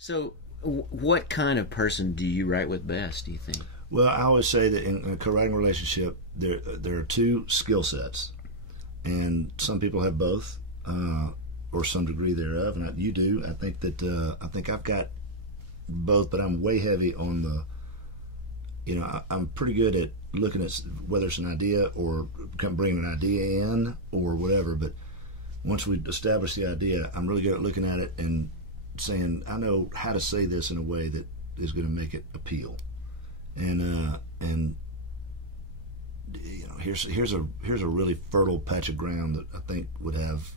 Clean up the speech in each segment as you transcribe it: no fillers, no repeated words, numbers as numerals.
So, what kind of person do you write with best, do you think? Well, I always say that in a co-writing relationship, there are two skill sets, and some people have both, or some degree thereof, and you do. I think that I think I've got both, but I'm way heavy on the. I'm pretty good at looking at whether it's an idea or bringing an idea in or whatever. But once we establish the idea, I'm really good at looking at it and saying, I know how to say this in a way that is going to make it appeal. And here's a really fertile patch of ground that I think would have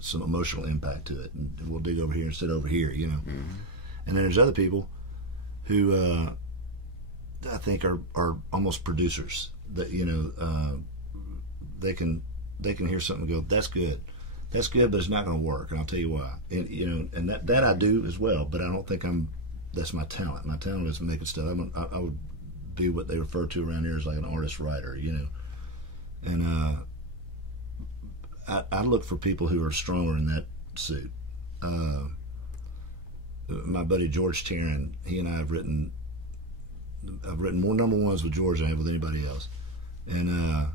some emotional impact to it, and we'll dig over here and sit over here, Mm-hmm. And then there's other people who I think are almost producers that they can hear something and go, that's good, but it's not going to work, and I'll tell you why. And that I do as well, but I don't think that's my talent. My talent is making stuff. I would be what they refer to around here as like an artist writer, and I look for people who are stronger in that suit. My buddy George Taryn, he and I I've written more number ones with George than I have with anybody else, and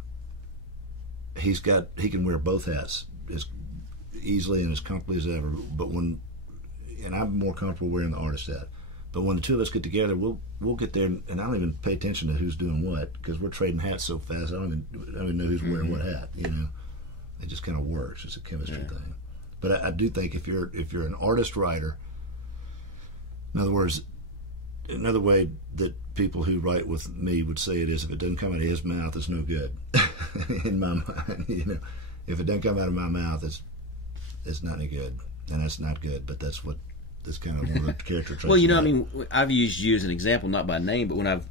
he can wear both hats as easily and as comfortably as ever. But and I'm more comfortable wearing the artist hat. But when the two of us get together, we'll get there, and I don't even pay attention to who's doing what because we're trading hats so fast. I don't even know who's wearing what hat. It just kind of works. It's a chemistry thing. But I do think if you're an artist writer, in other words, another way that people who write with me would say it is, if it doesn't come out of his mouth, it's no good. In my mind, if it doesn't come out of my mouth, it's not any good, and that's not good. But that's what this kind of one of the character traits. Well, I mean, I've used you as an example, not by name, but when I've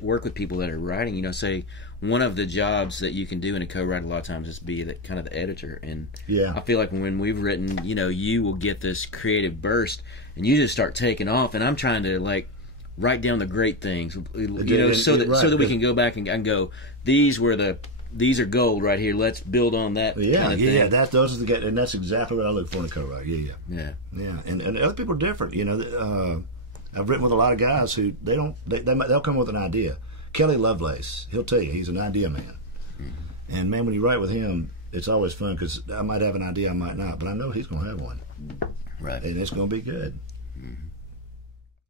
worked with people that are writing, say one of the jobs that you can do in a co-write a lot of times is be the kind of the editor, and I feel like when we've written, you will get this creative burst, and you just start taking off, and I'm trying to write down the great things, so that we can go back and go, these are gold right here. Let's build on that. Kind of thing. Those are and that's exactly what I look for in a co-write. Yeah. And other people are different. I've written with a lot of guys who they'll come with an idea. Kelly Lovelace, he'll tell you he's an idea man, and man, when you write with him, it's always fun because I might have an idea, I might not, but I know he's going to have one, right? And it's going to be good. Mm-hmm.